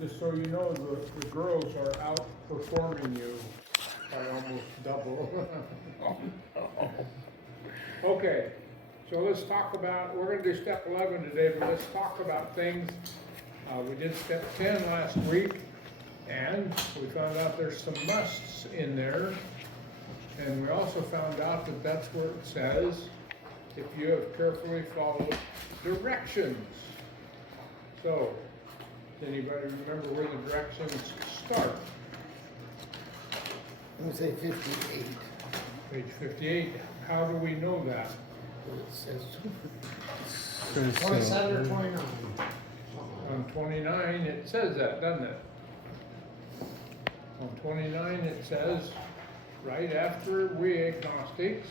Just so you know, the girls are outperforming you by almost double. Okay, so let's talk about, we're gonna do step 11 today, but let's talk about things. We did step 10 last week, and we found out there's some musts in there. And we also found out that that's where it says, if you have carefully followed directions. So, does anybody remember where the directions start? I'm gonna say 58. Page 58. How do we know that? It says 'Cause, 27 or 29. On 29, it says that, doesn't it? On 29, it says, right after we agnostics,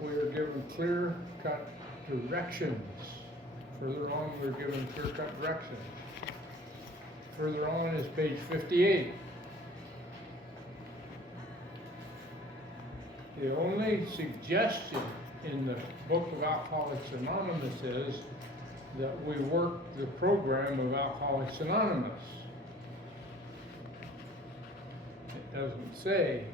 we are given clear-cut directions. Further on, we're given clear-cut directions. Further on is page 58. The only suggestion in the book of Alcoholics Anonymous is that we work the program of Alcoholics Anonymous. It doesn't say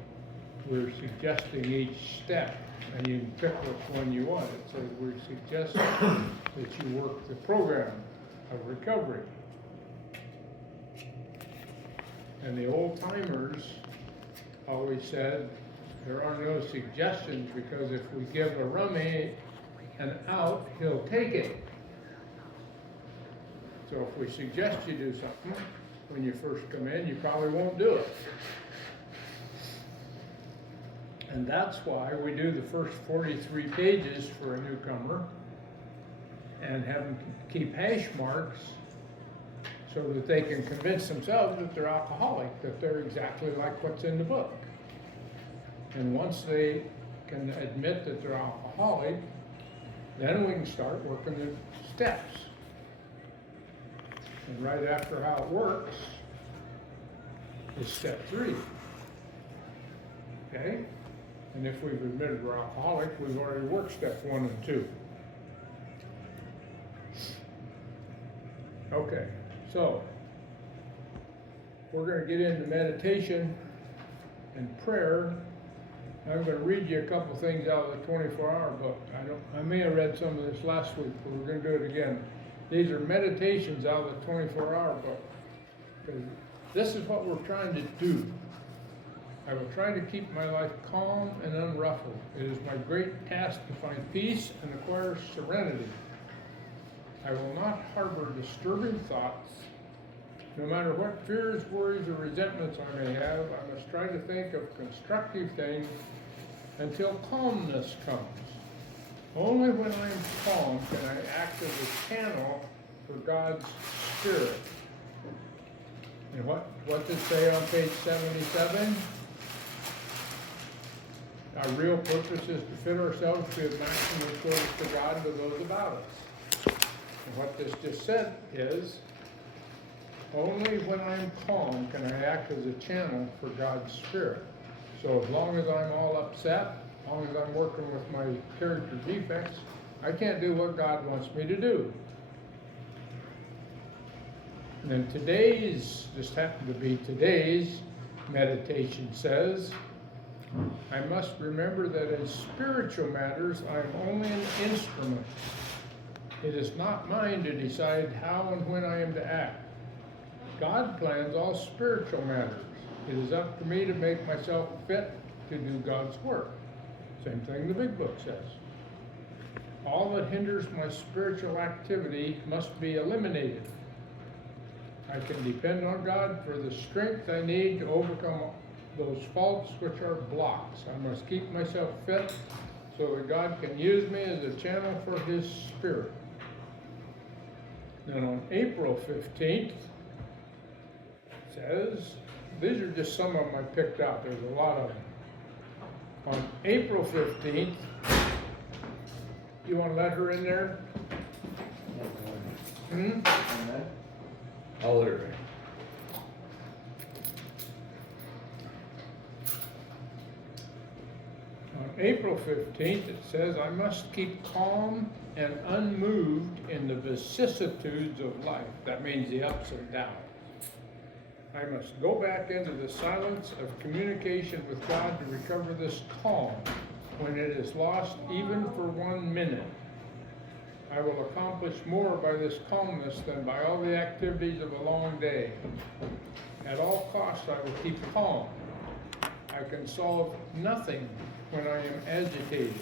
we're suggesting each step and you can pick which one you want. It says we're suggesting that you work the program of recovery. And the old timers always said there are no suggestions because if we give a rummy an out, he'll take it. So if we suggest you do something when you first come in, you probably won't do it. And that's why we do the first 43 pages for a newcomer and have them keep hash marks so that they can convince themselves that they're alcoholic, that they're exactly like what's in the book. And once they can admit that they're alcoholic, then we can start working the steps. And right after how it works is step 3. Okay? And if we've admitted we're alcoholic, we've already worked step 1 and 2. Okay, so we're going to get into meditation and prayer. I'm going to read you a couple things out of the 24-hour book. I may have read some of this last week, but we're going to do it again. These are meditations out of the 24-hour book. Because this is what we're trying to do. I will try to keep my life calm and unruffled. It is my great task to find peace and acquire serenity. I will not harbor disturbing thoughts. No matter what fears, worries, or resentments I may have, I must try to think of constructive things until calmness comes. Only when I am calm can I act as a channel for God's Spirit. And what does it say on page 77? Our real purpose is to fit ourselves to be of maximum service to God and to those about us. And what this just said is, only when I'm calm can I act as a channel for God's Spirit. So as long as I'm all upset, as long as I'm working with my character defects, I can't do what God wants me to do. And then today's, just happened to be today's meditation says, I must remember that in spiritual matters I am only an instrument. It is not mine to decide how and when I am to act. God plans all spiritual matters. It is up to me to make myself fit to do God's work. Same thing the big book says. All that hinders my spiritual activity must be eliminated. I can depend on God for the strength I need to overcome those faults which are blocks. I must keep myself fit so that God can use me as a channel for His Spirit. Then on April 15th, says, these are just some of them I picked out, there's a lot of them. On April 15th, you want to let her in there? I'll let her in. On April 15th, it says, I must keep calm and unmoved in the vicissitudes of life. That means the ups and downs. I must go back into the silence of communication with God to recover this calm when it is lost even for 1 minute. I will accomplish more by this calmness than by all the activities of a long day. At all costs, I will keep calm. I can solve nothing when I am agitated.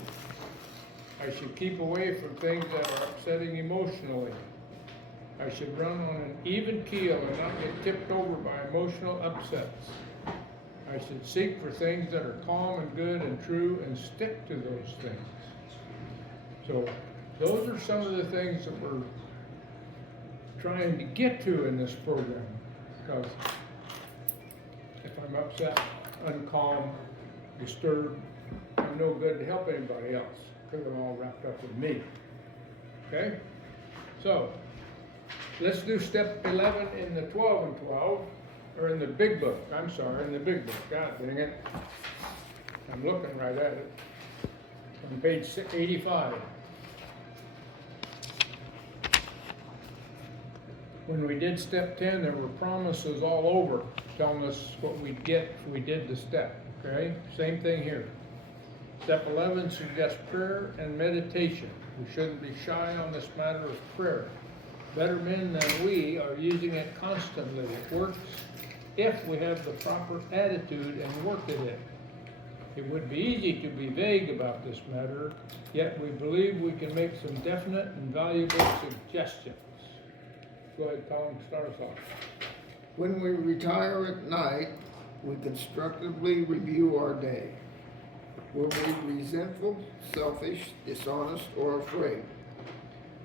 I should keep away from things that are upsetting emotionally. I should run on an even keel and not get tipped over by emotional upsets. I should seek for things that are calm and good and true and stick to those things. So those are some of the things that we're trying to get to in this program. Because if I'm upset, uncalm, disturbed, I'm no good to help anybody else because I'm all wrapped up with me. Okay? So let's do step 11 in the 12 and 12, or in the big book. I'm sorry, in the big book. God dang it. I'm looking right at it. On page 85. When we did step 10, there were promises all over telling us what we'd get if we did the step. Okay? Same thing here. Step 11 suggests prayer and meditation. We shouldn't be shy on this matter of prayer. Better men than we are using it constantly. It works if we have the proper attitude and work at it. It would be easy to be vague about this matter, yet we believe we can make some definite and valuable suggestions. Go ahead, Tom, start us off. When we retire at night, we constructively review our day. Were we resentful, selfish, dishonest, or afraid?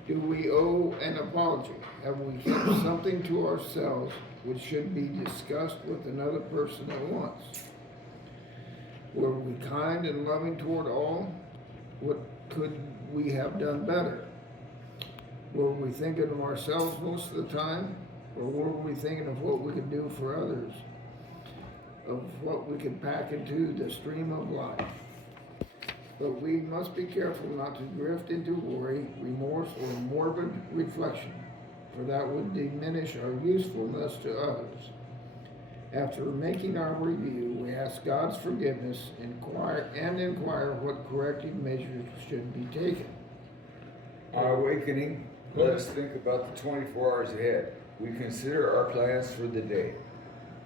Do we owe an apology? Have we kept something to ourselves which should be discussed with another person at once? Were we kind and loving toward all? What could we have done better? Were we thinking of ourselves most of the time? Or were we thinking of what we could do for others? Of what we could pack into the stream of life? But we must be careful not to drift into worry, remorse, or morbid reflection, for that would diminish our usefulness to others. After making our review, we ask God's forgiveness, inquire what corrective measures should be taken. Our awakening, let us think about the 24 hours ahead. We consider our plans for the day.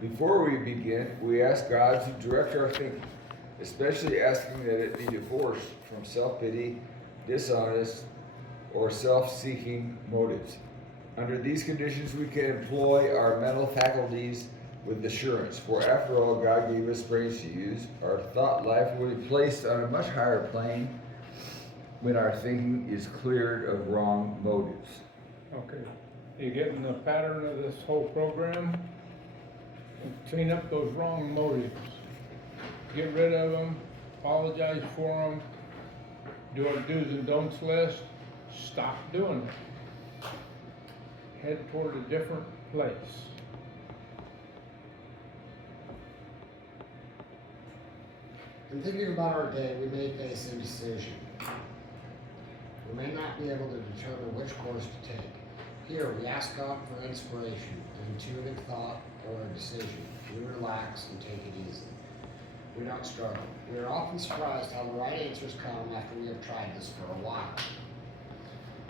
Before we begin, we ask God to direct our thinking, especially asking that it be divorced from self-pity, dishonest, or self-seeking motives. Under these conditions, we can employ our mental faculties with assurance, for after all, God gave us brains to use. Our thought life will be placed on a much higher plane when our thinking is cleared of wrong motives. Okay. You getting the pattern of this whole program? Clean up those wrong motives. Get rid of them, apologize for them, do our do's and don'ts list, stop doing it. Head toward a different place. In thinking about our day, we may face a decision. We may not be able to determine which course to take. Here, we ask God for inspiration, an intuitive thought, or a decision. We relax and take it easy. We don't struggle. We are often surprised how the right answers come after we have tried this for a while.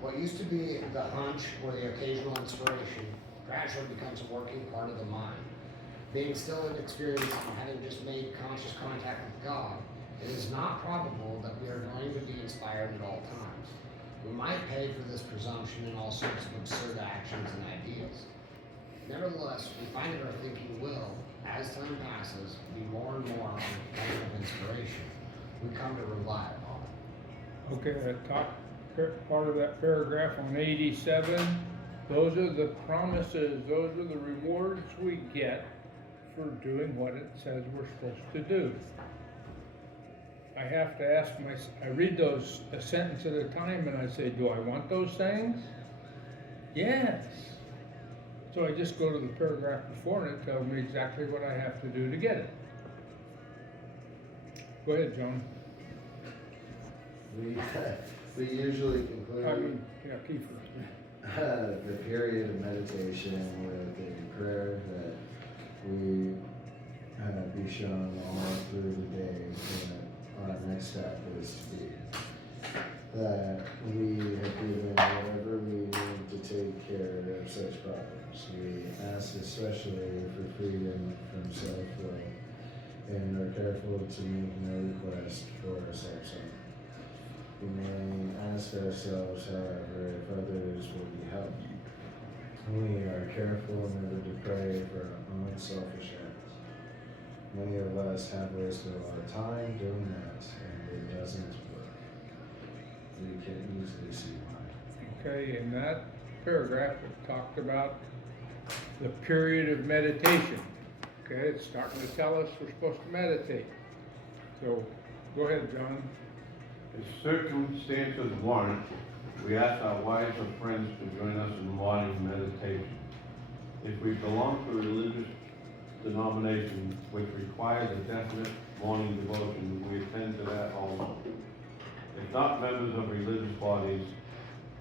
What used to be the hunch or the occasional inspiration gradually becomes a working part of the mind. Being still inexperienced and having just made conscious contact with God, it is not probable that we are going to be inspired at all times. We might pay for this presumption in all sorts of absurd actions and ideas. Nevertheless, we find that our thinking will, as time passes, be more and more on the plane of inspiration. We come to rely upon it. Okay, that top part of that paragraph on 87, those are the promises, those are the rewards we get for doing what it says we're supposed to do. I have to ask myself, I read those a sentence at a time and I say, do I want those things? Yes. So I just go to the paragraph before and it tells me exactly what I have to do to get it. Go ahead, John. We usually conclude Kiefer. the period of meditation with a prayer that we be shown all through the day that our next step is to be. That we have given whatever we need to take care of such problems. We ask especially for freedom from self-will and are careful to make no request for ourselves. We may ask ourselves, however, if others will be helped. We are careful never to pray for our own selfish ends. Many of us have wasted a lot of time doing that, and it doesn't work. We can easily see why. Okay, in that paragraph, it talked about the period of meditation. Okay, it's starting to tell us we're supposed to meditate. So, go ahead, John. As circumstances warrant, we ask our wives or friends to join us in morning meditation. If we belong to a religious denomination which requires a definite morning devotion, we attend to that also. If not members of religious bodies,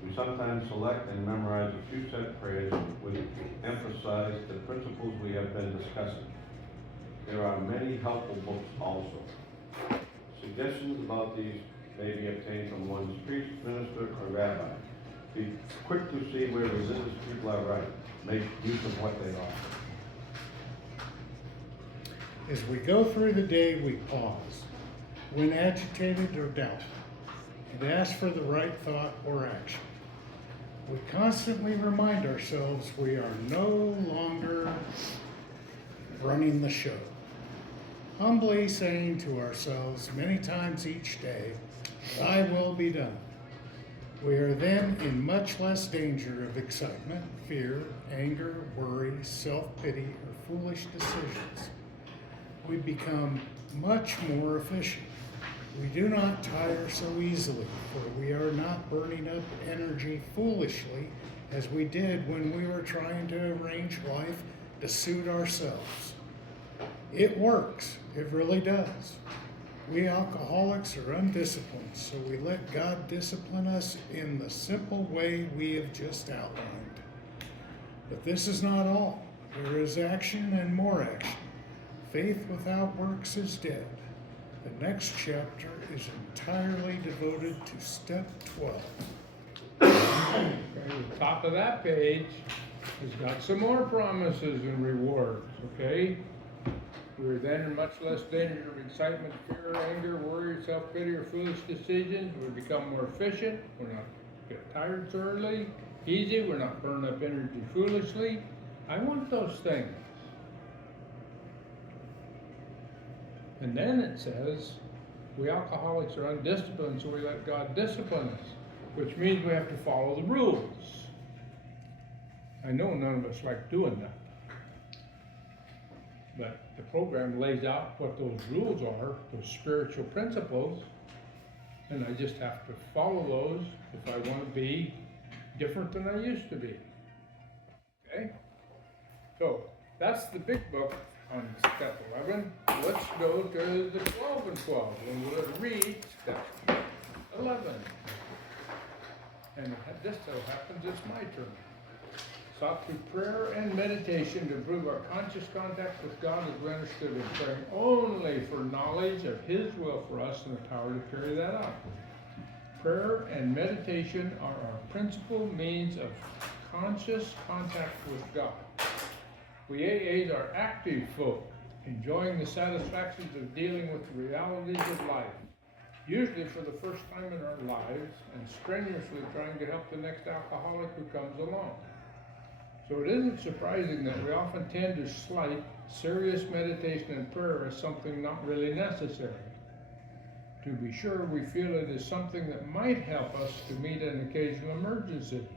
we sometimes select and memorize a few set prayers which emphasize the principles we have been discussing. There are many helpful books also. Suggestions about these may be obtained from one's priest, minister, or rabbi. Be quick to see where religious people are right. Make use of what they offer. As we go through the day, we pause when agitated or doubtful and ask for the right thought or action. We constantly remind ourselves we are no longer running the show. Humbly saying to ourselves many times each day, "Thy will be done." We are then in much less danger of excitement, fear, anger, worry, self-pity, or foolish decisions. We become much more efficient. We do not tire so easily, for we are not burning up energy foolishly as we did when we were trying to arrange life to suit ourselves. It works. It really does. We alcoholics are undisciplined, so we let God discipline us in the simple way we have just outlined. But this is not all. There is action and more action. Faith without works is dead. The next chapter is entirely devoted to step 12. Okay, the top of that page has got some more promises and rewards, okay? We're then in much less danger of excitement, fear, anger, worry, self-pity, or foolish decisions. We become more efficient. We're not get tired so easy. We're not burning up energy foolishly. I want those things. And then it says, we alcoholics are undisciplined, so we let God discipline us, which means we have to follow the rules. I know none of us like doing that. But the program lays out what those rules are, those spiritual principles, and I just have to follow those if I want to be different than I used to be. Okay? So, that's the big book on step 11. Let's go to the 12 and 12, and we'll read step 11. And this so happens, it's my turn. Sought through prayer and meditation to improve our conscious contact with God as we understood in praying only for knowledge of His will for us and the power to carry that out. Prayer and meditation are our principal means of conscious contact with God. We AAs are active folk, enjoying the satisfactions of dealing with the realities of life, usually for the first time in our lives, and strenuously trying to help the next alcoholic who comes along. So it isn't surprising that we often tend to slight serious meditation and prayer as something not really necessary. To be sure, we feel it is something that might help us to meet an occasional emergency.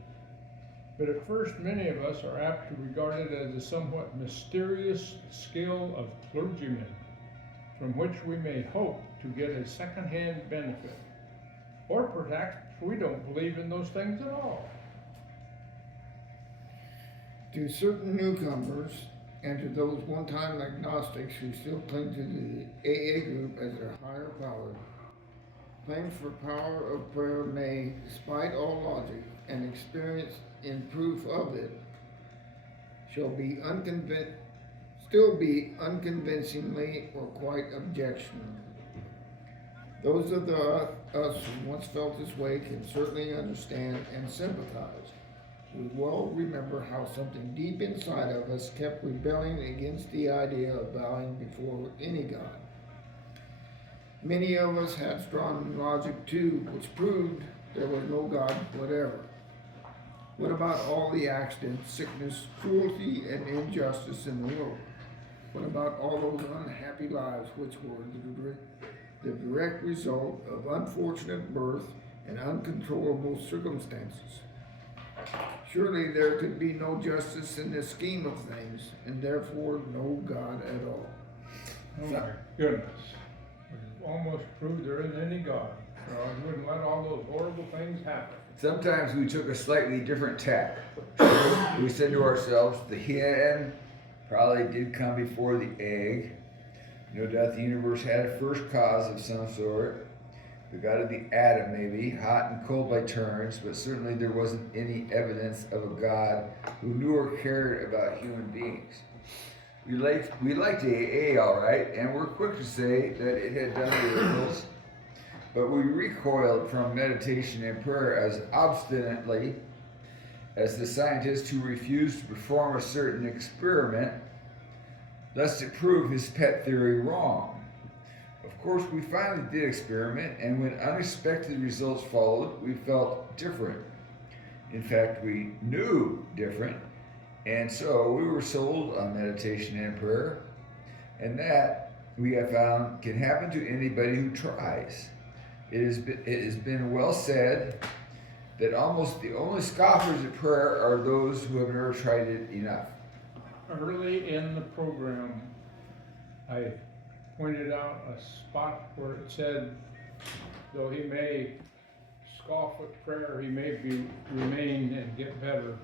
But at first, many of us are apt to regard it as a somewhat mysterious skill of clergymen, from which we may hope to get a second-hand benefit. Or perhaps we don't believe in those things at all. To certain newcomers, and to those one-time agnostics who still cling to the AA group as their higher power, Claims for power of prayer may, despite all logic and experience in proof of it, still be unconvincingly or quite objectionable. Those of us who once felt this way can certainly understand and sympathize. We well remember how something deep inside of us kept rebelling against the idea of bowing before any God. Many of us had strong logic too, which proved there was no God whatever. What about all the accidents, sickness, cruelty, and injustice in the world? What about all those unhappy lives which were the direct result of unfortunate birth and uncontrollable circumstances? Surely there could be no justice in this scheme of things, and therefore no God at all. Oh my goodness. We've almost proved there isn't any God. So I wouldn't let all those horrible things happen. Sometimes we took a slightly different tack. We said to ourselves, the hen probably did come before the egg. No doubt the universe had a first cause of some sort. The God of the atom, maybe, hot and cold by turns, but certainly there wasn't any evidence of a God who knew or cared about human beings. We liked AA, all right, and we're quick to say that it had done miracles, but we recoiled from meditation and prayer as obstinately as the scientist who refused to perform a certain experiment, lest it prove his pet theory wrong. Of course, we finally did experiment, and when unexpected results followed, we felt different. In fact, we knew different, and so we were sold on meditation and prayer, and that, we have found, can happen to anybody who tries. It has been well said that almost the only scoffers at prayer are those who have never tried it enough. Early in the program, I pointed out a spot where it said, though he may scoff at prayer, he may remain and get better.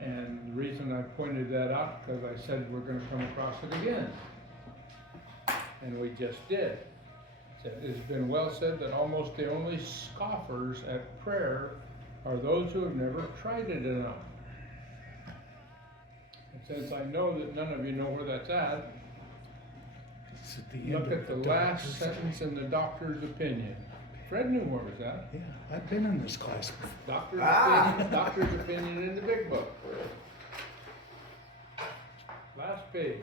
And the reason I pointed that out, because I said we're going to come across it again. And we just did. It's been well said that almost the only scoffers at prayer are those who have never tried it enough. And since I know that none of you know where that's at, It's at the end look of at the last sentence in the doctor's opinion. Fred knew where it was at. Yeah, I've been in this class before. Doctor's opinion in the big book. Last page.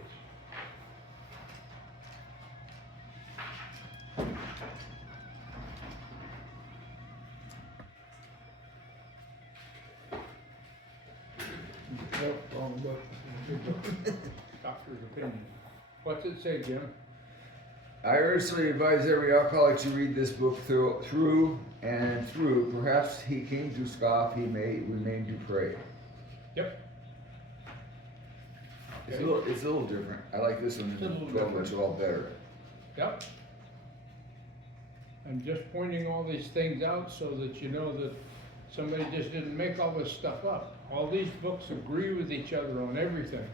Nope, wrong book. Doctor's opinion. What's it say, Jim? I earnestly advise every alcoholic to read this book through and through. Perhaps he came to scoff, he may remain to pray. Yep. It's a little different. I like this one It's a little 12 inch a lot better. Yep. I'm just pointing all these things out so that you know that somebody just didn't make all this stuff up. All these books agree with each other on everything.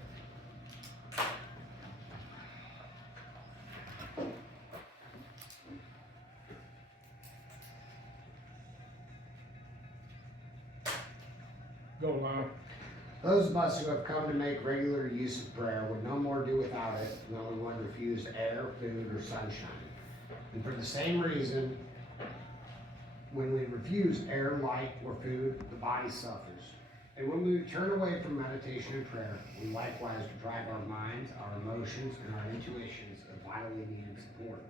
Go, Lana. Those of us who have come to make regular use of prayer would no more do without it than we would refuse air, food, or sunshine. And for the same reason, when we refuse air, light, or food, the body suffers. And when we turn away from meditation and prayer, we likewise deprive our minds, our emotions, and our intuitions of vitally needed support.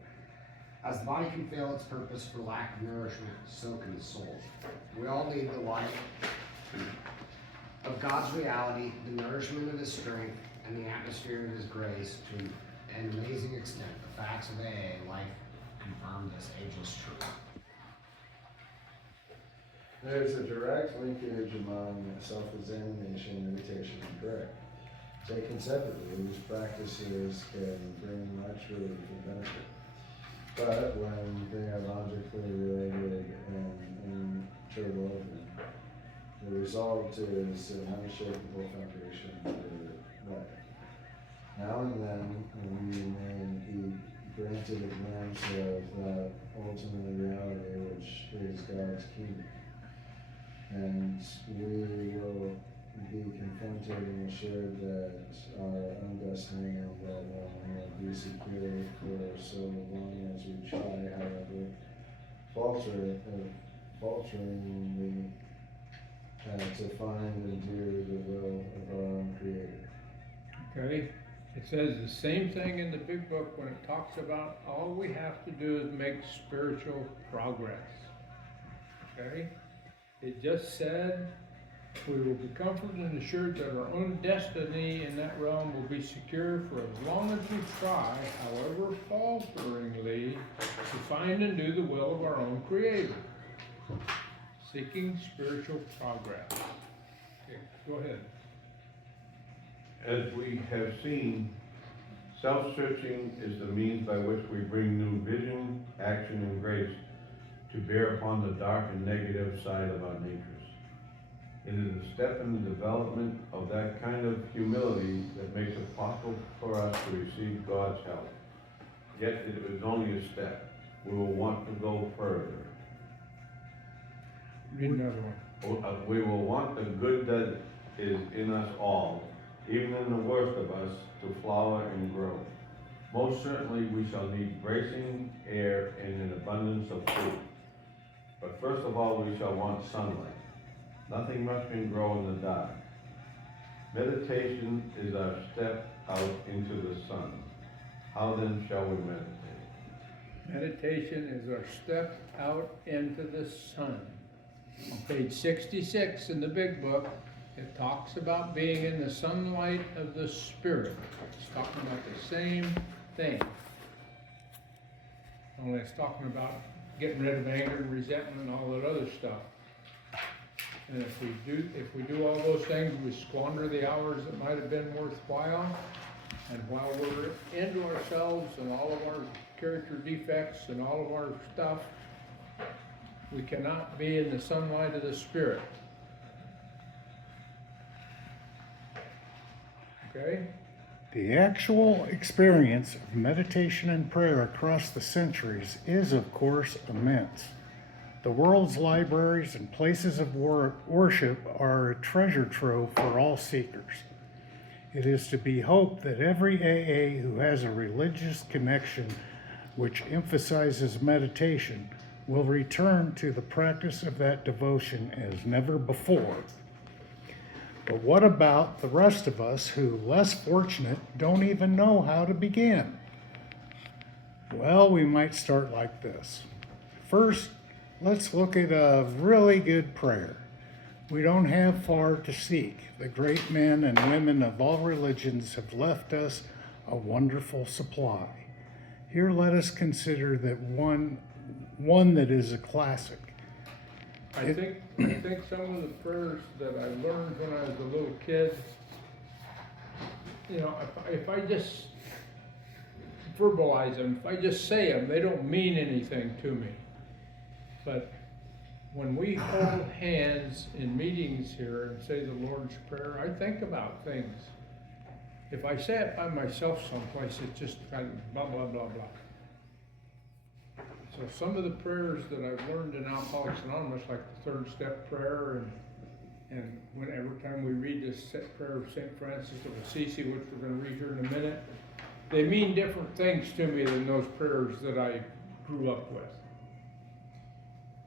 As the body can fail its purpose for lack of nourishment, so can the soul. We all need the light of God's reality, the nourishment of His strength, and the atmosphere of His grace to an amazing extent. The facts of AA life confirm this ageless truth. There's a direct linkage among self-examination, meditation, and prayer. Taken separately, these practices can bring much relief and benefit. But when they are logically related and interwoven, the result is an unshakable foundation for life. Now and then, we may be granted a glimpse of that ultimate reality, which is God's kingdom. And we will be confronted and assured that our own destiny and well-being will be secure for so long as we try, however, falteringly to find and do the will of our own Creator. Okay? It says the same thing in the big book when it talks about all we have to do is make spiritual progress. Okay? It just said we will be comforted and assured that our own destiny in that realm will be secure for as long as we try, however falteringly, to find and do the will of our own Creator. Seeking spiritual progress. Okay, go ahead. As we have seen, self-searching is the means by which we bring new vision, action, and grace to bear upon the dark and negative side of our natures. It is a step in the development of that kind of humility that makes it possible for us to receive God's help. Yet it is only a step. We will want to go further. Read another one. We will want the good that is in us all, even in the worst of us, to flower and grow. Most certainly we shall need bracing air and an abundance of food. But first of all, we shall want sunlight. Nothing much can grow in the dark. Meditation is our step out into the sun. How then shall we meditate? Meditation is our step out into the sun. On page 66 in the big book, it talks about being in the sunlight of the Spirit. It's talking about the same thing. Only it's talking about getting rid of anger and resentment and all that other stuff. And if we do all those things, we squander the hours that might have been worthwhile. And while we're into ourselves and all of our character defects and all of our stuff, we cannot be in the sunlight of the Spirit. Okay? The actual experience of meditation and prayer across the centuries is, of course, immense. The world's libraries and places of worship are a treasure trove for all seekers. It is to be hoped that every AA who has a religious connection which emphasizes meditation will return to the practice of that devotion as never before. But what about the rest of us who, less fortunate, don't even know how to begin? Well, we might start like this. First, let's look at a really good prayer. We don't have far to seek. The great men and women of all religions have left us a wonderful supply. Here let us consider that one that is a classic. I think some of the prayers that I learned when I was a little kid, you know, if I just verbalize them, if I just say them, they don't mean anything to me. But when we hold hands in meetings here and say the Lord's Prayer, I think about things. If I say it by myself someplace, it's just kind of blah, blah, blah, blah. So some of the prayers that I've learned in Alcoholics Anonymous, like the third step prayer, and every time we read this prayer of St. Francis of Assisi, which we're going to read here in a minute, they mean different things to me than those prayers that I grew up with.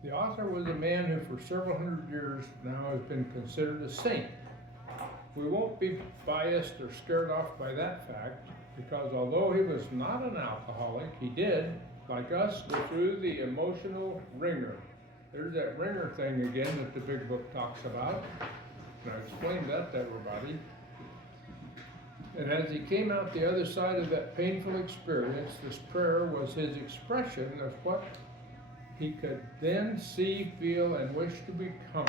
The author was a man who for several hundred years now has been considered a saint. We won't be biased or scared off by that fact, because although he was not an alcoholic, he did, like us, go through the emotional ringer. There's that ringer thing again that the big book talks about. And I explained that to everybody. And as he came out the other side of that painful experience, this prayer was his expression of what he could then see, feel, and wish to become.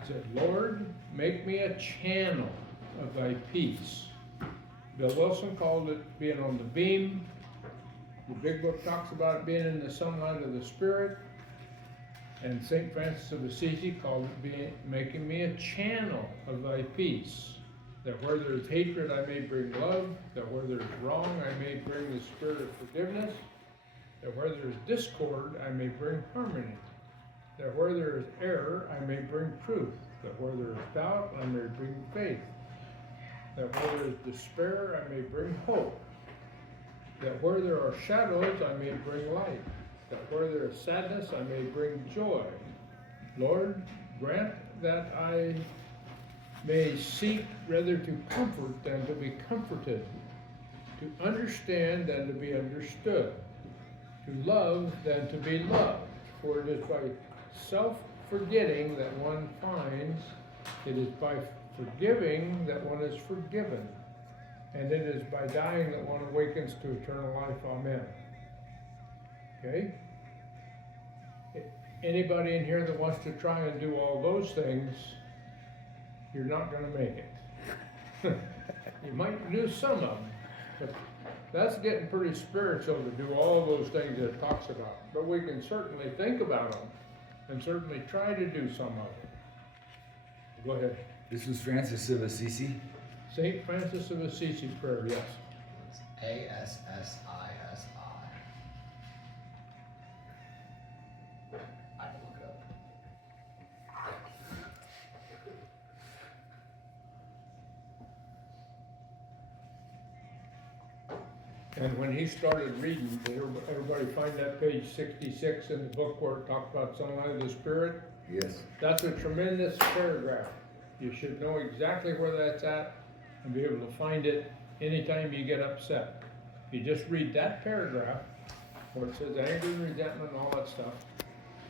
He said, Lord, make me a channel of thy peace. Bill Wilson called it being on the beam. The big book talks about it being in the sunlight of the Spirit. And St. Francis of Assisi called it making me a channel of thy peace. that where there's hatred I may bring love, that where there's wrong I may bring the spirit of forgiveness, that where there's discord I may bring harmony, that where there is error I may bring truth, that where there is doubt I may bring faith, that where there is despair I may bring hope, that where there are shadows I may bring light, that where there is sadness I may bring joy. Lord, grant that I may seek rather to comfort than to be comforted, to understand than to be understood, to love than to be loved. For it is by self-forgetting that one finds, it is by forgiving that one is forgiven, and it is by dying that one awakens to eternal life. Amen. Okay? Anybody in here that wants to try and do all those things, you're not going to make it. You might do some of them, but that's getting pretty spiritual to do all those things that it talks about. But we can certainly think about them and certainly try to do some of them. Go ahead. This was Francis of Assisi. St. Francis of Assisi prayer, yes. It's ASSISI. I can look it up. And when he started reading, did everybody find that page 66 in the book where it talks about sunlight of the Spirit? Yes. That's a tremendous paragraph. You should know exactly where that's at and be able to find it anytime you get upset. If you just read that paragraph, where it says anger and resentment and all that stuff,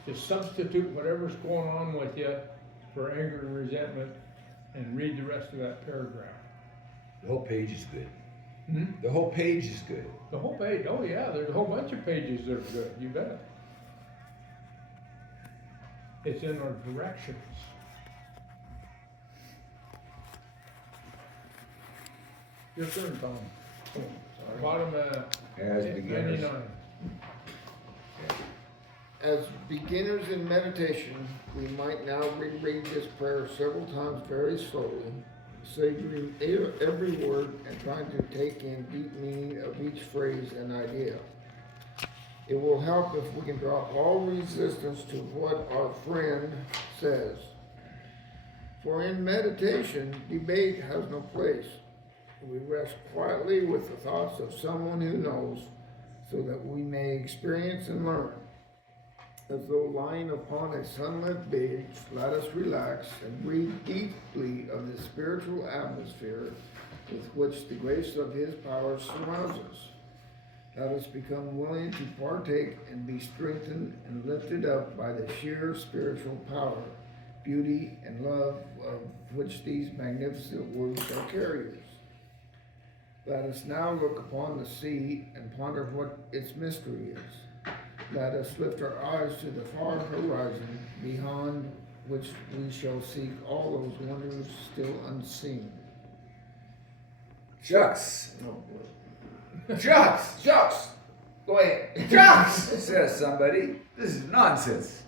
just substitute whatever's going on with you for anger and resentment and read the rest of that paragraph. The whole page is good. Hmm? The whole page is good. The whole page, oh yeah, there's a whole bunch of pages that are good, you bet. It's in our directions. Your turn, Tom. Bottom, As beginners. 99. As beginners in meditation, we might now reread this prayer several times very slowly, savoring every word and trying to take in deep meaning of each phrase and idea. It will help if we can drop all resistance to what our friend says. For in meditation, debate has no place. We rest quietly with the thoughts of someone who knows, so that we may experience and learn. As though lying upon a sunlit beach, let us relax and breathe deeply of the spiritual atmosphere with which the grace of His power surrounds us. Let us become willing to partake and be strengthened and lifted up by the sheer spiritual power, beauty, and love of which these magnificent words are carriers. Let us now look upon the sea and ponder what its mystery is. Let us lift our eyes to the far horizon, beyond which we shall seek all those wonders still unseen. Shucks. Oh, boy. Shucks. Shucks! Go ahead. Shucks, says somebody. This is nonsense.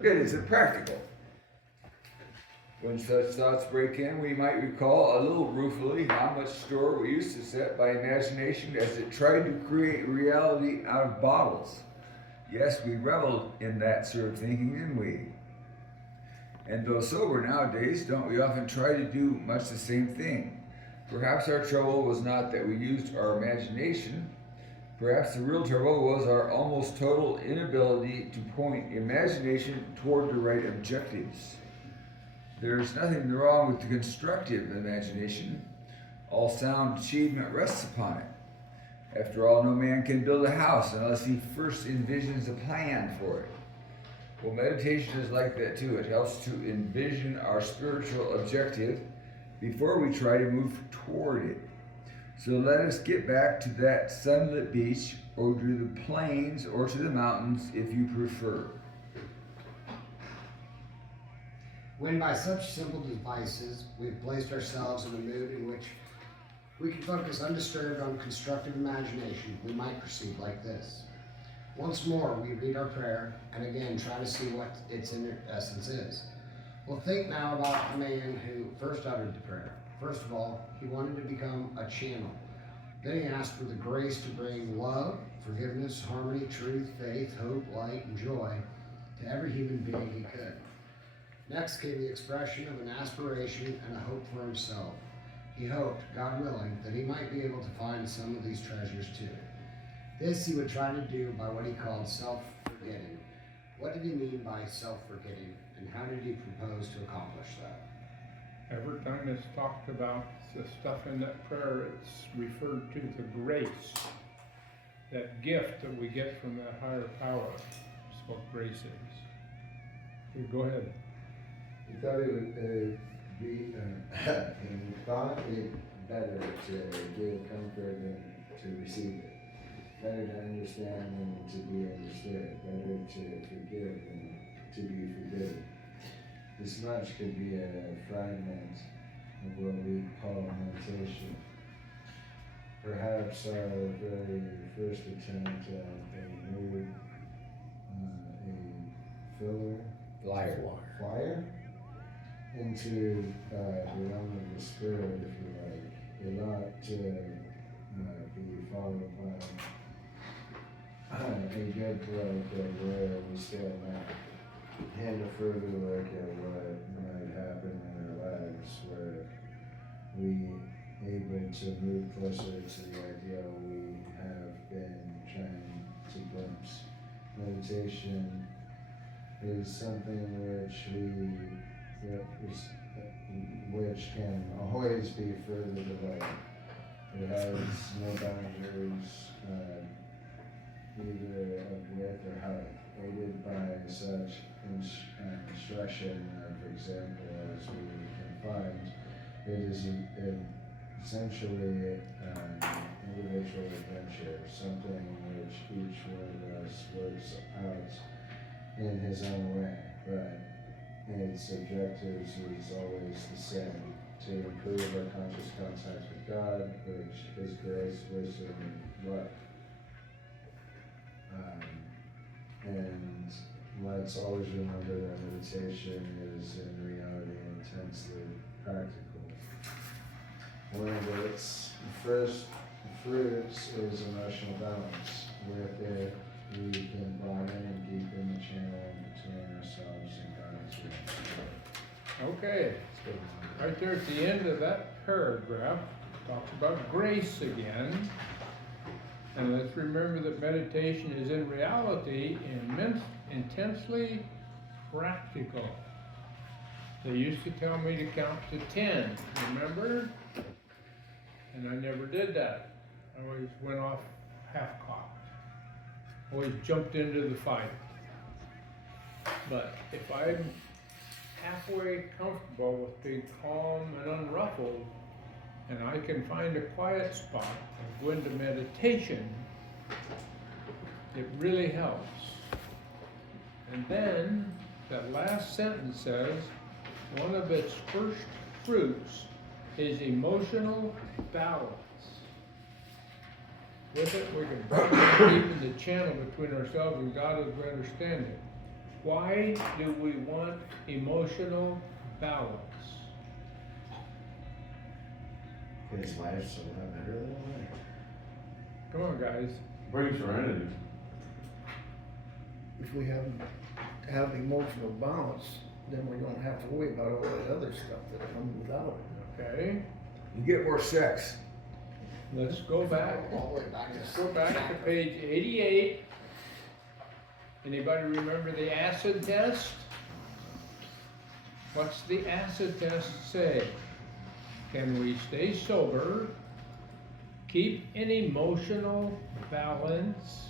It isn't practical. When such thoughts break in, we might recall a little ruefully how much store we used to set by imagination as it tried to create reality out of bottles. Yes, we reveled in that sort of thinking, didn't we? And though sober nowadays, don't we often try to do much the same thing? Perhaps our trouble was not that we used our imagination. Perhaps the real trouble was our almost total inability to point imagination toward the right objectives. There's nothing wrong with the constructive imagination. All sound achievement rests upon it. After all, no man can build a house unless he first envisions a plan for it. Well, meditation is like that too. It helps to envision our spiritual objective before we try to move toward it. So let us get back to that sunlit beach, or to the plains, or to the mountains if you prefer. When by such simple devices we've placed ourselves in a mood in which we can focus undisturbed on constructive imagination, we might proceed like this. Once more, we read our prayer, and again try to see what its inner essence is. We'll think now about the man who first uttered the prayer. First of all, he wanted to become a channel. Then he asked for the grace to bring love, forgiveness, harmony, truth, faith, hope, light, and joy to every human being he could. Next came the expression of an aspiration and a hope for himself. He hoped, God willing, that he might be able to find some of these treasures too. This he would try to do by what he called self-forgetting. What did he mean by self-forgetting, and how did he propose to accomplish that? Every time it's talked about the stuff in that prayer, it's referred to the grace, that gift that we get from that higher power. That's what grace is. Okay, go ahead. He thought it would he thought it better to give comfort than to receive it. Better to understand than to be understood. Better to forgive than to be forgiven. This much could be a fragment of what we call meditation. Perhaps our very first attempt at a new flyer into the realm of the spirit, if you like. It ought to be followed by a good look at where we stand now, and a further look at what might happen in our lives, where we able to move closer to the ideal we have been trying to glimpse. Meditation is something which can always be further developed. It has no boundaries, either of width or height, aided by such instruction of example as we can find. It is essentially an individual adventure, something which each one of us works out in his own way, but its objectives is always the same: to improve our conscious contact with God, which is grace, wisdom, and love. And let's always remember that meditation is in reality intensely practical. One of its first fruits is emotional balance. With it, we can broaden and deepen the channel between ourselves and God's will. Okay, right there at the end of that paragraph, talks about grace again. And let's remember that meditation is in reality intensely practical. They used to tell me to count to 10, remember? And I never did that. I always went off half-cocked. Always jumped into the fight. But if I'm halfway comfortable with being calm and unruffled, and I can find a quiet spot and go into meditation, it really helps. And then that last sentence says, one of its first fruits is emotional balance. With it, we can deepen the channel between ourselves and God as we understand it. Why do we want emotional balance? His life's a lot better than mine. Come on, guys. Bring serenity. If we have emotional balance, then we don't have to worry about all that other stuff that comes without it. Okay, You get more sex. let's go back. All the way back to Let's go back to page 88. Anybody remember the acid test? What's the acid test say? Can we stay sober, keep an emotional balance,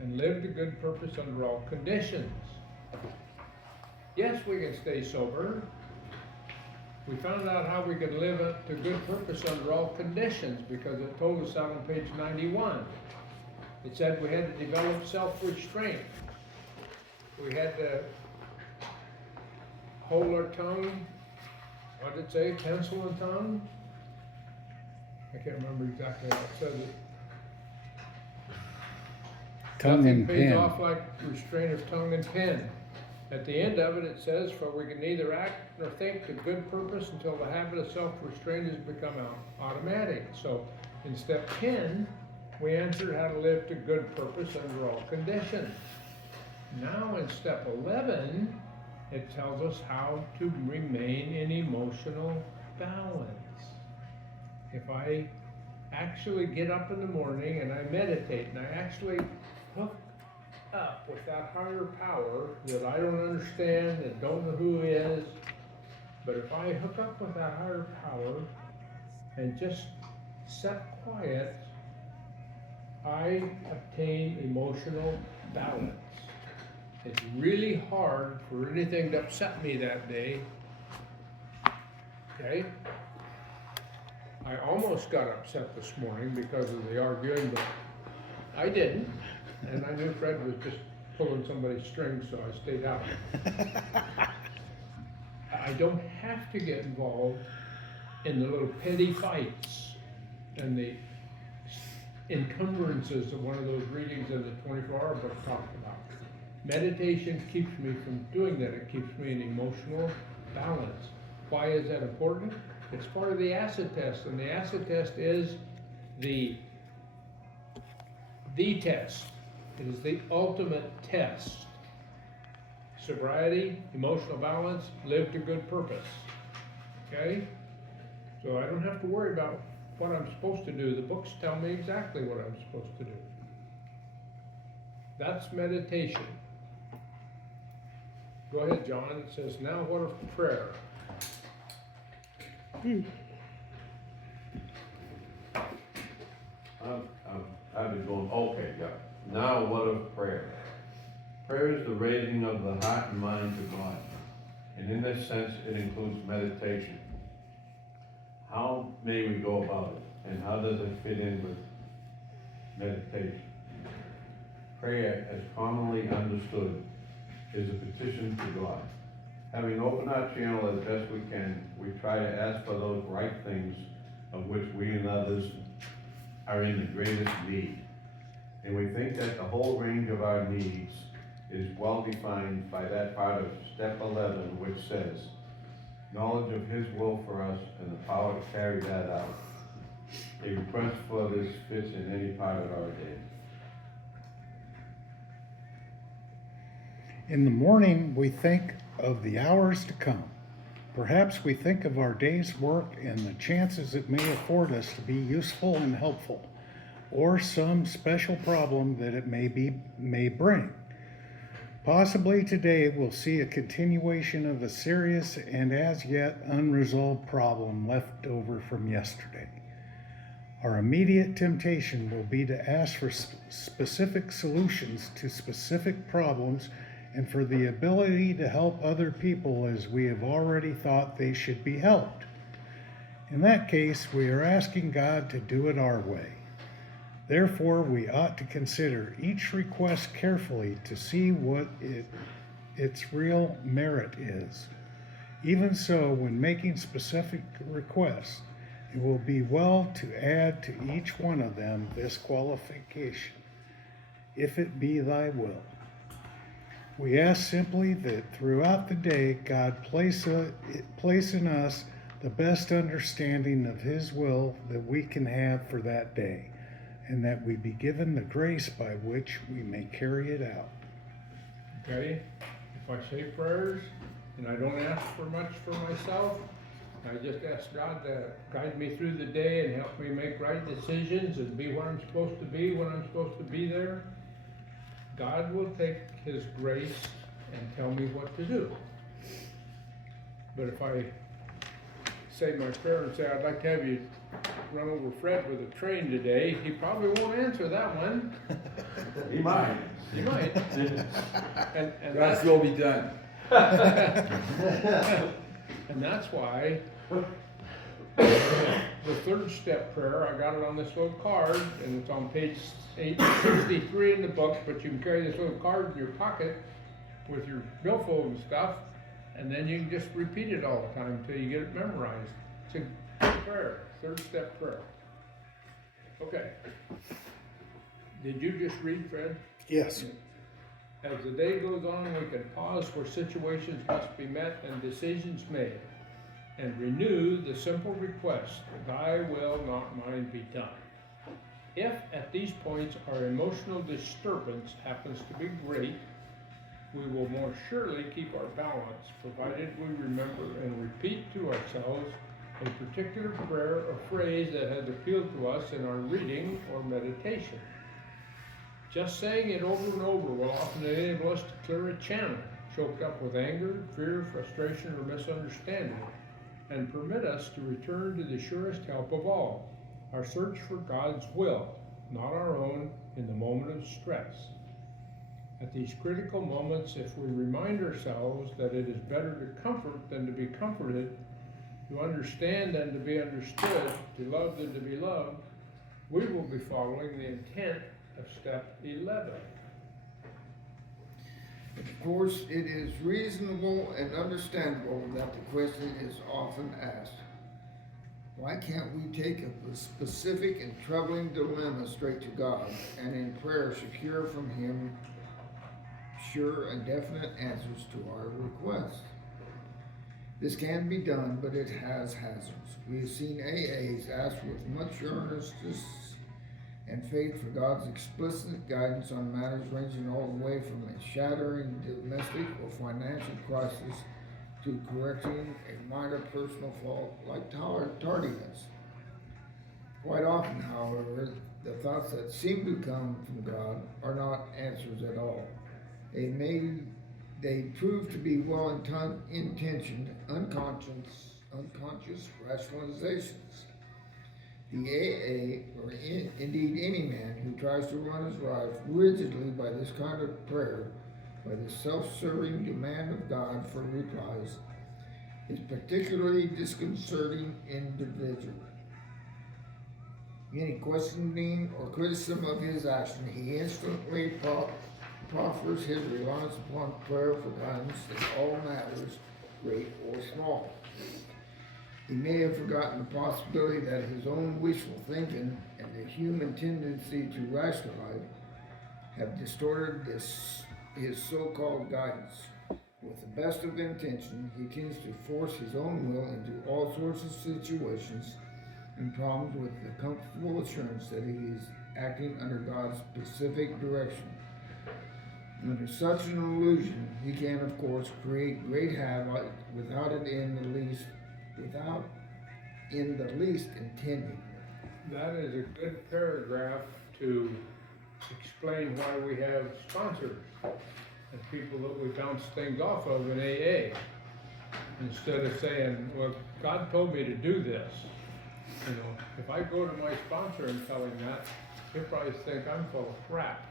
and live to good purpose under all conditions? Yes, we can stay sober. We found out how we could live up to good purpose under all conditions because it told us out on page 91. It said we had to develop self-restraint. We had to hold our tongue. What did it say? Pencil and tongue? I can't remember exactly how it says it. Tongue and Nothing pays pen. off like restraint of tongue and pen. At the end of it, it says, for we can neither act nor think to good purpose until the habit of self-restraint has become automatic. So in step 10, we answered how to live to good purpose under all conditions. Now in step 11, it tells us how to remain in emotional balance. If I actually get up in the morning and I meditate and I actually hook up with that higher power that I don't understand and don't know who is, but if I hook up with that higher power and just sit quiet, I obtain emotional balance. It's really hard for anything to upset me that day. Okay? I almost got upset this morning because of the arguing, but I didn't. And I knew Fred was just pulling somebody's strings, so I stayed out. I don't have to get involved in the little petty fights and the encumbrances that one of those readings of the 24-hour book talked about. Meditation keeps me from doing that. It keeps me in emotional balance. Why is that important? It's part of the acid test, and the acid test is the test. It is the ultimate test. Sobriety, emotional balance, live to good purpose. Okay? So I don't have to worry about what I'm supposed to do. The books tell me exactly what I'm supposed to do. That's meditation. Go ahead, John. It says, now what of prayer? I've been going, okay, yeah. Now what of prayer? Prayer is the raising of the heart and mind to God. And in this sense, it includes meditation. How may we go about it? And how does it fit in with meditation? Prayer, as commonly understood, is a petition to God. Having opened our channel as best we can, we try to ask for those right things of which we and others are in the greatest need. And we think that the whole range of our needs is well defined by that part of step 11, which says, knowledge of His will for us and the power to carry that out. A request for this fits in any part of our day. In the morning, we think of the hours to come. Perhaps we think of our day's work and the chances it may afford us to be useful and helpful, or some special problem that it may bring. Possibly today we'll see a continuation of a serious and as yet unresolved problem left over from yesterday. Our immediate temptation will be to ask for specific solutions to specific problems and for the ability to help other people as we have already thought they should be helped. In that case, we are asking God to do it our way. Therefore, we ought to consider each request carefully to see what its real merit is. Even so, when making specific requests, it will be well to add to each one of them this qualification, if it be thy will. We ask simply that throughout the day, God place in us the best understanding of His will that we can have for that day, and that we be given the grace by which we may carry it out. Okay? If I say prayers and I don't ask for much for myself, I just ask God to guide me through the day and help me make right decisions and be what I'm supposed to be when I'm supposed to be there. God will take His grace and tell me what to do. But if I say my prayer and say, I'd like to have you run over Fred with a train today, he probably won't answer that one. He might. He might. And God's will be done. And that's why the third step prayer, I got it on this little card, and it's on page 863 in the book, but you can carry this little card in your pocket with your billfold and stuff, and then you can just repeat it all the time until you get it memorized. It's a good prayer, third step prayer. Okay. Did you just read, Fred? Yes. As the day goes on, we can pause where situations must be met and decisions made, and renew the simple request, thy will, not mine, be done. If at these points our emotional disturbance happens to be great, we will more surely keep our balance, provided we remember and repeat to ourselves a particular prayer or phrase that has appealed to us in our reading or meditation. Just saying it over and over will often enable us to clear a channel choked up with anger, fear, frustration, or misunderstanding, and permit us to return to the surest help of all, our search for God's will, not our own, in the moment of stress. At these critical moments, if we remind ourselves that it is better to comfort than to be comforted, to understand than to be understood, to love than to be loved, we will be following the intent of step 11. Of course, it is reasonable and understandable that the question is often asked, why can't we take a specific and troubling dilemma straight to God and in prayer secure from Him sure and definite answers to our requests? This can be done, but it has hazards. We have seen AAs ask with much earnestness and faith for God's explicit guidance on matters ranging all the way from a shattering domestic or financial crisis to correcting a minor personal fault like tardiness. Quite often, however, the thoughts that seem to come from God are not answers at all. They prove to be well-intentioned, unconscious rationalizations. The AA, or indeed any man who tries to run his life rigidly by this kind of prayer, by the self-serving demand of God for replies, is particularly disconcerting individual. Any questioning or criticism of his action, he instantly proffers his reliance upon prayer for guidance in all matters, great or small. He may have forgotten the possibility that his own wishful thinking and the human tendency to rationalize have distorted his so-called guidance. With the best of intention, he tends to force his own will into all sorts of situations and problems with the comfortable assurance that he is acting under God's specific direction. Under such an illusion, he can, of course, create great havoc without in the least intending. That is a good paragraph to explain why we have sponsors and people that we bounce things off of in AA. Instead of saying, well, God told me to do this. You know, if I go to my sponsor and tell him that, he'll probably think I'm full of crap.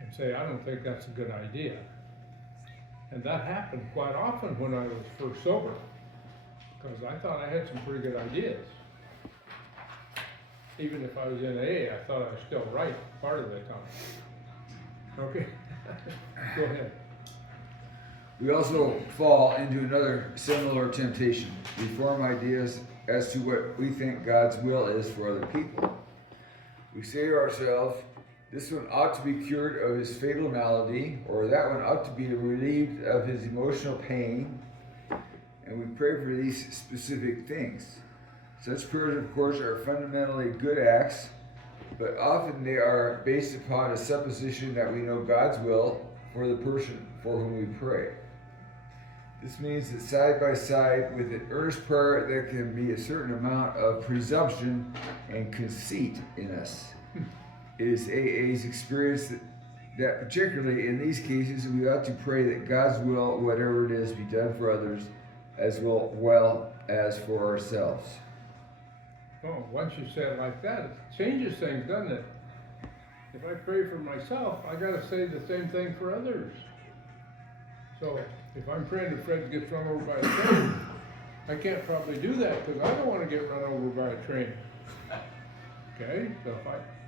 And say, I don't think that's a good idea. And that happened quite often when I was first sober, because I thought I had some pretty good ideas. Even if I was in AA, I thought I was still right part of the time. Okay, go ahead. We also fall into another similar temptation. We form ideas as to what we think God's will is for other people. We say to ourselves, this one ought to be cured of his fatal malady, or that one ought to be relieved of his emotional pain, and we pray for these specific things. Such prayers, of course, are fundamentally good acts, but often they are based upon a supposition that we know God's will for the person for whom we pray. This means that side by side with an earnest prayer, there can be a certain amount of presumption and conceit in us. It is AA's experience that particularly in these cases, we ought to pray that God's will, whatever it is, be done for others as well as for ourselves. Oh, once you say it like that, it changes things, doesn't it? If I pray for myself, I gotta say the same thing for others. So if I'm praying that Fred gets run over by a train, I can't probably do that because I don't want to get run over by a train. Okay, so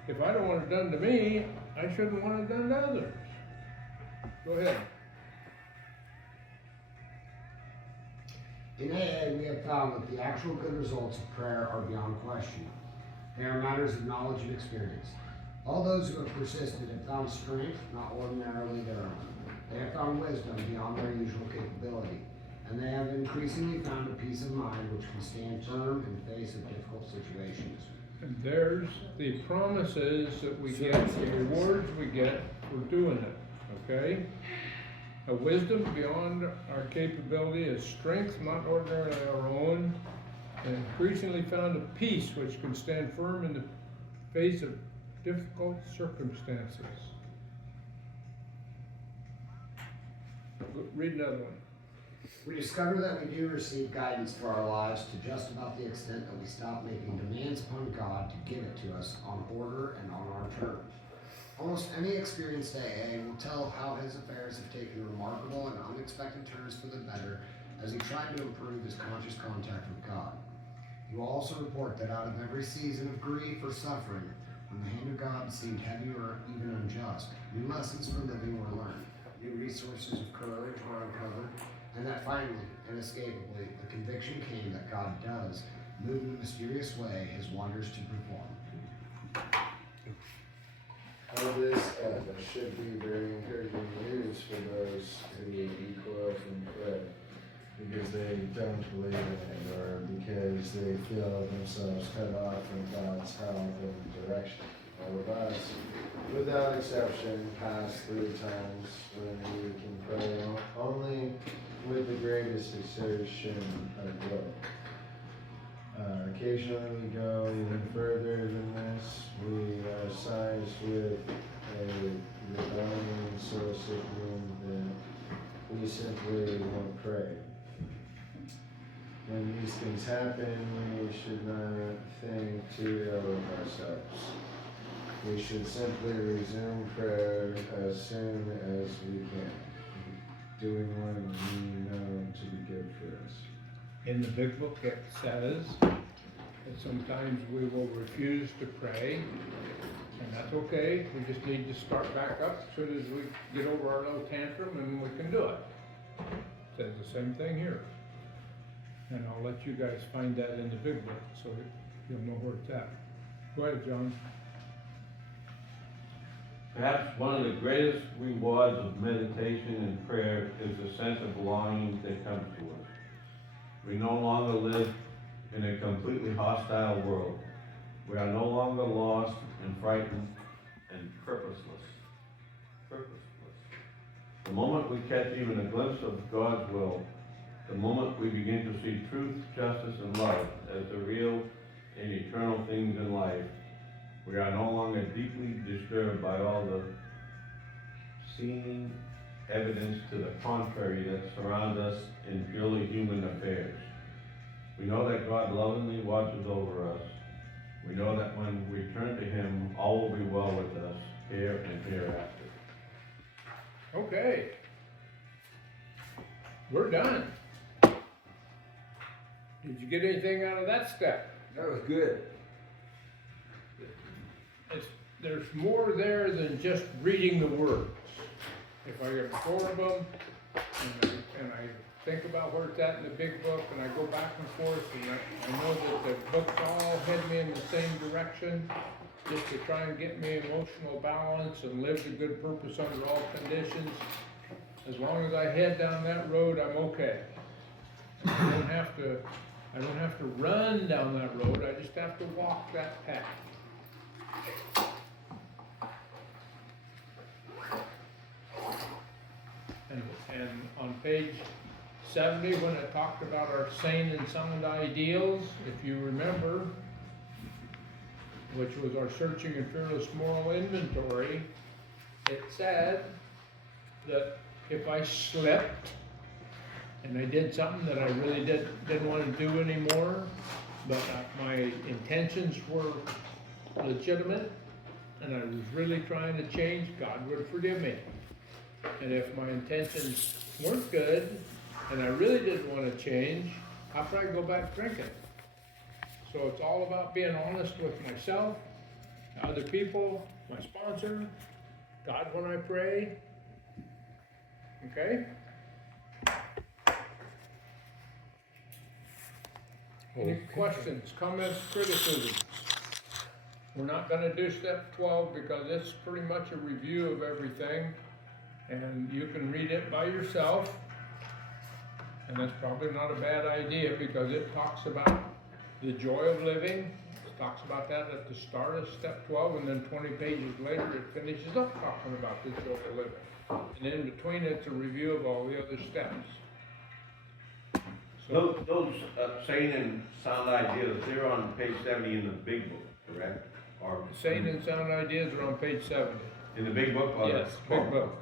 if I don't want it done to me, I shouldn't want it done to others. Go ahead. In AA, we have found that the actual good results of prayer are beyond question. They are matters of knowledge and experience. All those who have persisted have found strength, not ordinarily their own. They have found wisdom beyond their usual capability, and they have increasingly found a peace of mind which can stand firm in the face of difficult situations. And there's the promises that we get, the rewards we get for doing it, okay? A wisdom beyond our capability, a strength not ordinarily our own, and increasingly found a peace which can stand firm in the face of difficult circumstances. Read another one. We discover that we do receive guidance for our lives to just about the extent that we stop making demands upon God to give it to us on order and on our terms. Almost any experienced AA will tell how his affairs have taken remarkable and unexpected turns for the better as he tried to improve his conscious contact with God. He will also report that out of every season of grief or suffering, when the hand of God seemed heavy or even unjust, new lessons for living were learned, new resources of courage were uncovered, and that finally, inescapably, the conviction came that God does move in a mysterious way his wonders to perform. All this should be very encouraging news for those who recoil from prayer because they don't believe in it or because they feel themselves cut off from God's help and direction. All of us, without exception, pass through times when we can pray only with the greatest exertion of will. Occasionally we go even further than this. We are sized with a rebellion so sickening that we simply won't pray. When these things happen, we should not think too ill of ourselves. We should simply resume prayer as soon as we can, doing what we know to be good for us. In the big book it says that sometimes we will refuse to pray, and that's okay. We just need to start back up as soon as we get over our little tantrum and we can do it. It says the same thing here. And I'll let you guys find that in the big book so that you'll know where it's at. Go ahead, John. Perhaps one of the greatest rewards of meditation and prayer is the sense of belonging that comes to us. We no longer live in a completely hostile world. We are no longer lost and frightened and purposeless. The moment we catch even a glimpse of God's will, the moment we begin to see truth, justice, and love as the real and eternal things in life, we are no longer deeply disturbed by all the seeming evidence to the contrary that surround us in purely human affairs. We know that God lovingly watches over us. We know that when we turn to Him, all will be well with us here and hereafter. Okay. We're done. Did you get anything out of that step? That was good. There's more there than just reading the words. If I absorb them and I think about where it's at in the big book and I go back and forth and I know that the books all head me in the same direction just to try and get me emotional balance and live to good purpose under all conditions. As long as I head down that road, I'm okay. I don't have to run down that road, I just have to walk that path. And on page 70, when it talked about our sane and sound ideals, if you remember, which was our searching and fearless moral inventory, it said that if I slipped and I did something that I really didn't want to do anymore, but my intentions were legitimate and I was really trying to change, God would forgive me. And if my intentions weren't good and I really didn't want to change, I'll probably go back drinking. So it's all about being honest with myself, other people, my sponsor, God when I pray. Okay? Any questions, comments, criticisms? We're not gonna do step 12 because it's pretty much a review of everything. And you can read it by yourself. And that's probably not a bad idea because it talks about the joy of living. It talks about that at the start of step 12, and then 20 pages later it finishes up talking about the joy of living. And in between it's a review of all the other steps. So, Those sane and sound ideas, they're on page 70 in the big book, correct? Or sane and sound ideas are on page 70. in the big book? Or Yes, big book.